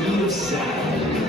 Queen of Sound.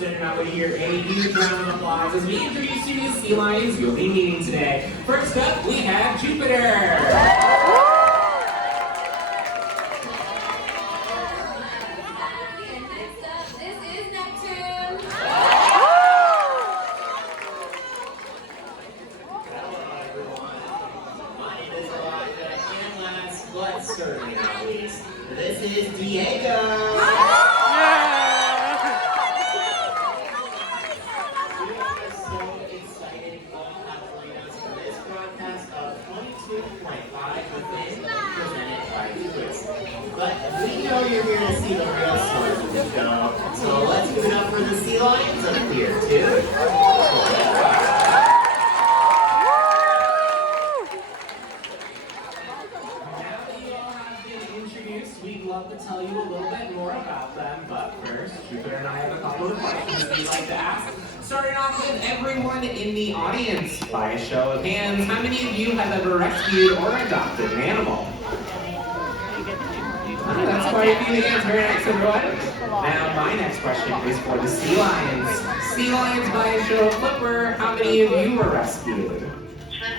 And I would hear a huge round of applause as we introduce you to the sea lions you'll be meeting today. First up, we have Jupiter. And next up, this is Neptune. Hello everyone. My name is Elijah, and last but certainly not least, this is Diego. But we know you're here to see the real story of the show, so let's give it up for the sea lions up here, too. Now that you all have been introduced, we'd love to tell you a little bit more about them, but first, Jupiter and I have a couple of questions that we'd like to ask. Starting off with everyone in the audience, by a show of hands, how many of you have ever rescued or adopted an animal? That's quite a few hands. Very nice, everyone. Now, my next question is for the sea lions. Sea lions, by a show of flipper, how many of you were rescued? That's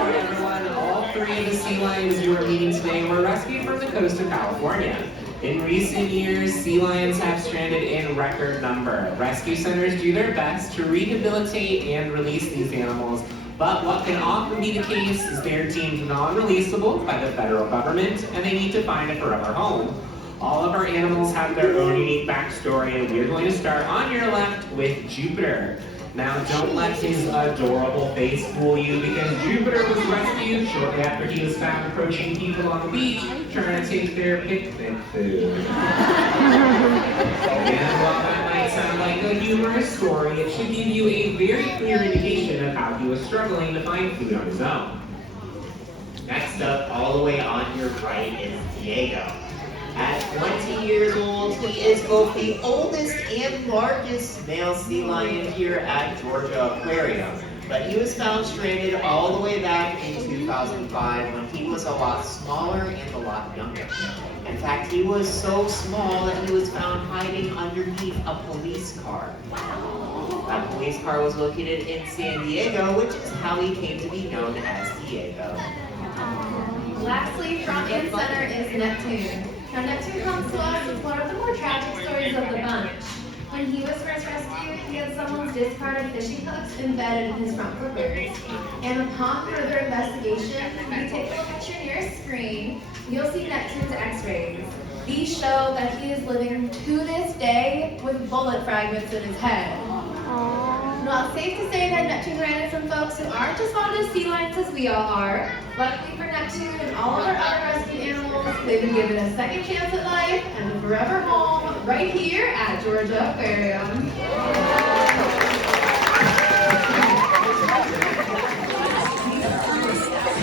right, everyone. All three of the sea lions you are meeting today were rescued from the coast of California. In recent years, sea lions have stranded in record number. Rescue centers do their best to rehabilitate and release these animals, but what can often be the case is they are deemed non-releasable by the federal government and they need to find a forever home. All of our animals have their own unique backstory, and we're going to start on your left with Jupiter. Now, don't let his adorable face fool you, because Jupiter was rescued shortly after he was found approaching people on the beach trying to take their picnic food. And while that might sound like a humorous story, it should give you a very clear indication of how he was struggling to find food on his own. Next up, all the way on your right, is Diego. At 20 years old, he is both the oldest and largest male sea lion here at Georgia Aquarium. But he was found stranded all the way back in 2005 when he was a lot smaller and a lot younger. In fact, he was so small that he was found hiding underneath a police car. That police car was located in San Diego, which is how he came to be known as Diego. Lastly, front and center is Neptune. Now, Neptune comes to us as one of the more tragic stories of the bunch. When he was first rescued, he had someone's discarded fishing hooks embedded in his front flippers. And upon further investigation, if you take a look at your nearest screen, you'll see Neptune's x-rays. These show that he is living to this day with bullet fragments in his head. Now, it's safe to say that Neptune ran into some folks who aren't as fond of sea lions as we all are. Luckily for Neptune and all of our other rescue animals, they've been given a second chance at life and a forever home right here at Georgia Aquarium.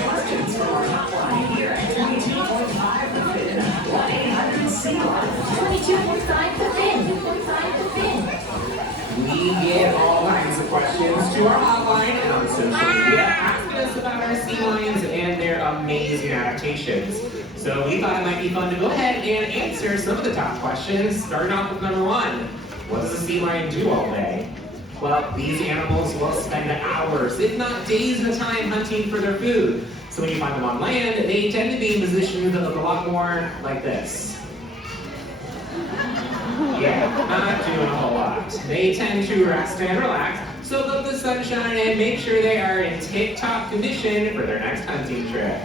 Questions from our hotline here at 22.5 The Fin. 1-800-SEA-LION. 22.5 The Fin. 22.5 The Fin. We get all kinds of questions to our hotline and on social media asking us about our sea lions and their amazing adaptations. So we thought it might be fun to go ahead and answer some of the top questions, starting off with number one. What does a sea lion do all day? Well, these animals will spend hours, if not days at a time, hunting for their food. So when you find them on land, they tend to be in positions that look a lot more like this. Yeah, not doing a whole lot. They tend to rest and relax, soak up the sunshine, and make sure they are in tip-top condition for their next hunting trip.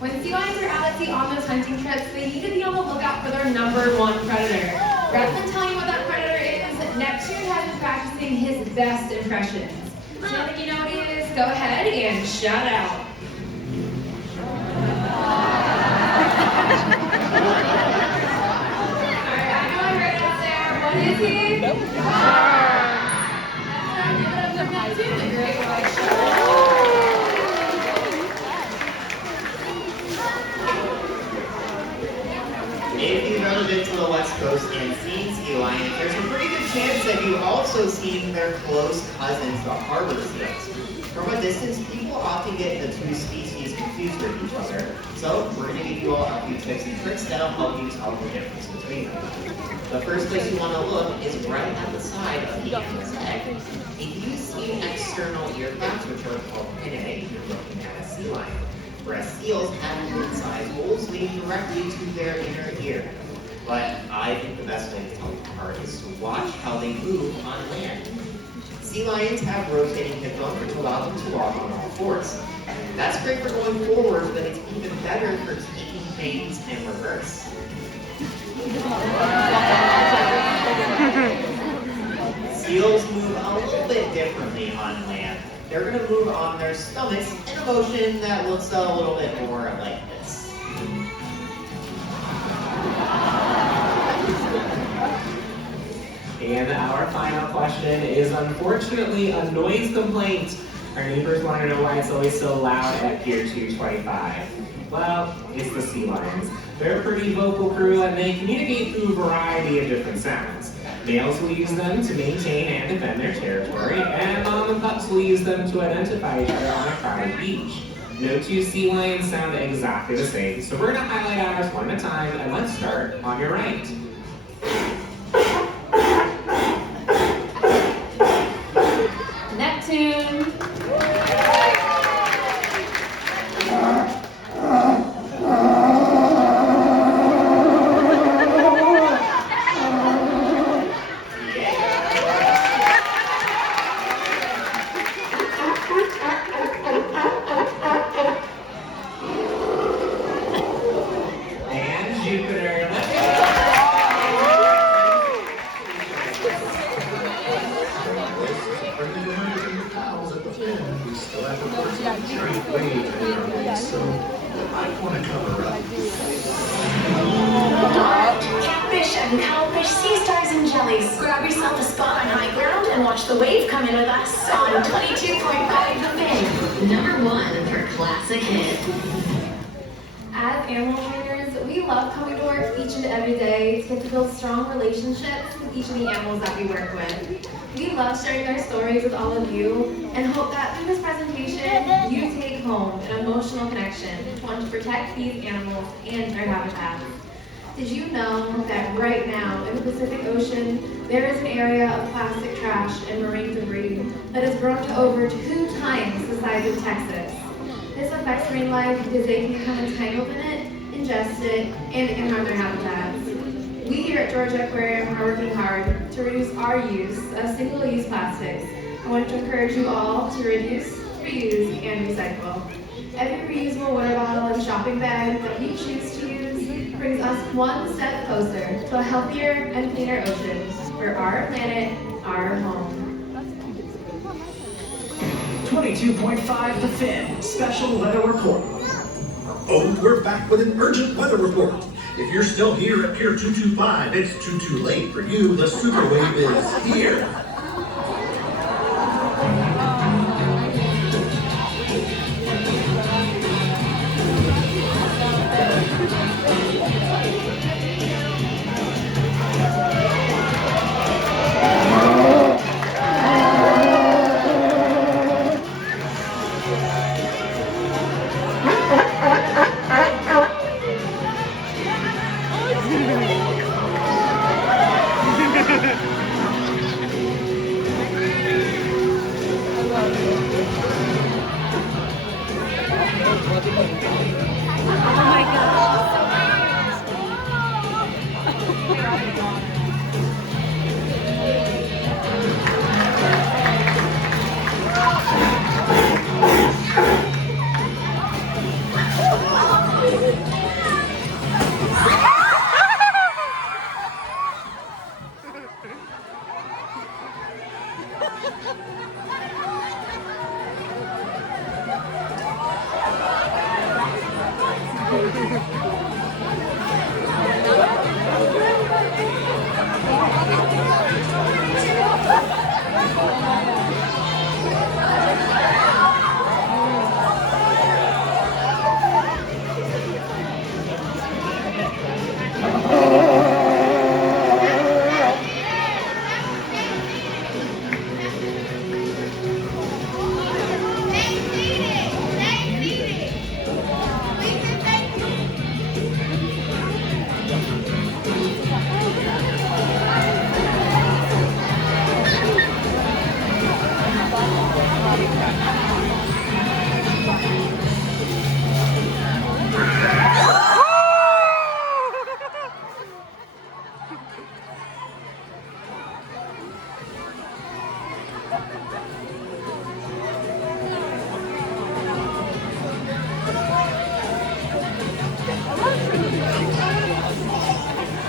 When sea lions are out at sea on those hunting trips, they need to be on the lookout for their number one predator. Rather than telling you what that predator is, Neptune has been practicing his best impressions. So now that you know what he is, go ahead and shout out. Alright, I know I heard it out there. What is he? That's right, give it up for Neptune, the great white shark. If you've ever been to the West Coast and seen sea lions, there's a pretty good chance that you've also seen their close cousins, the harbor seals. From a distance, people often get the two species confused with each other, so we're going to give you all a few tips and tricks that'll help you tell the difference between them. The first place you want to look is right at the side of the animal's head. If you see external ear flaps, which are called pinnae, you're looking at a sea lion. Whereas seals have mid-sized holes leading directly to their inner ear. But I think the best way to tell them apart is to watch how they move on land. Sea lions have rotating hip bones which allow them to walk on all fours. That's great for going forward, but it's even better for taking things in reverse. Seals move a little bit differently on land. They're going to move on their stomachs in a motion that looks a little bit more like this. And our final question is unfortunately a noise complaint. Our neighbors want to know why it's always so loud at Pier 225. Well, it's the sea lions. They're a pretty vocal crew and they communicate through a variety of different sounds. Males will use them to maintain and defend their territory, and mom and pups will use them to identify each other on a crowded beach. No two sea lions sound exactly the same, so we're going to highlight ours one at a time, and let's start on your right. Neptune. Catfish and cowfish, sea stars and jellies. Grab yourself a spot on high ground and watch the wave come in with us on 22.5 The Fin. Number 1 for classic hit. As animal trainers, we love coming to work each and every day to get to build strong relationships with each of the animals that we work with. We love sharing our stories with all of you and hope that through this presentation, you take home an emotional connection, one to protect these animals and their habitats. Did you know that right now in the Pacific Ocean, there is an area of plastic trash and marine debris that has grown to over 2 times the size of Texas? This affects marine life because they can become entangled in it, ingest it, and it can harm their habitats. We here at Georgia Aquarium are working hard to reduce our use of single-use plastics. I want to encourage you all to reduce, reuse, and recycle. Every reusable water bottle and shopping bag that you choose to use brings us one step closer to a healthier and cleaner ocean for our planet, our home. 22.5 The Fin Special Weather Report. Oh, we're back with an urgent weather report. If you're still here at Pier 225, it's too late for you. The super wave is here.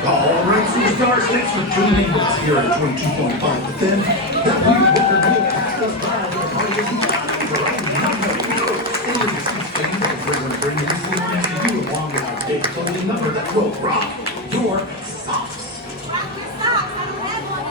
All right, superstars, thanks for tuning in with us here at 22.5 The Fin. That week, Booker will pass us by with a party of the time for our number. Stay with us, keep staying, because we're going to bring these lines to you along with our big clothing number that will rock your socks. Rock your socks. I don't have one.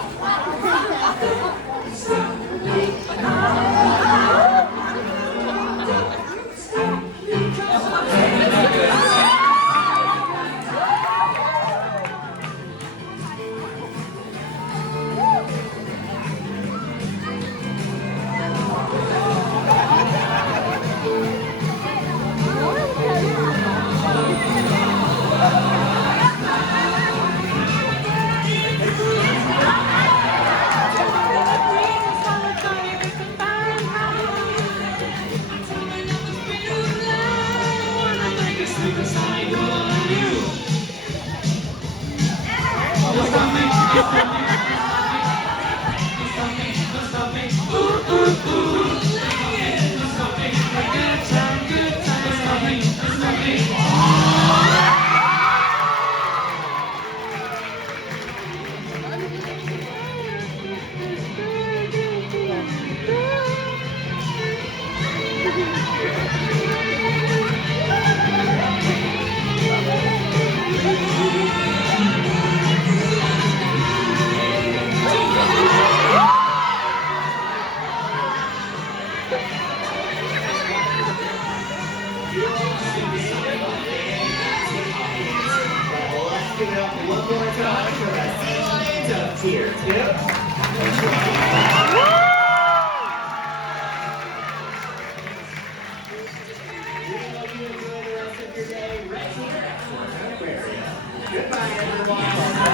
Give it up one more time for the Sea Lions of Tier 2. We hope you enjoy the rest of your day right here at Aquarium. Goodbye, everyone.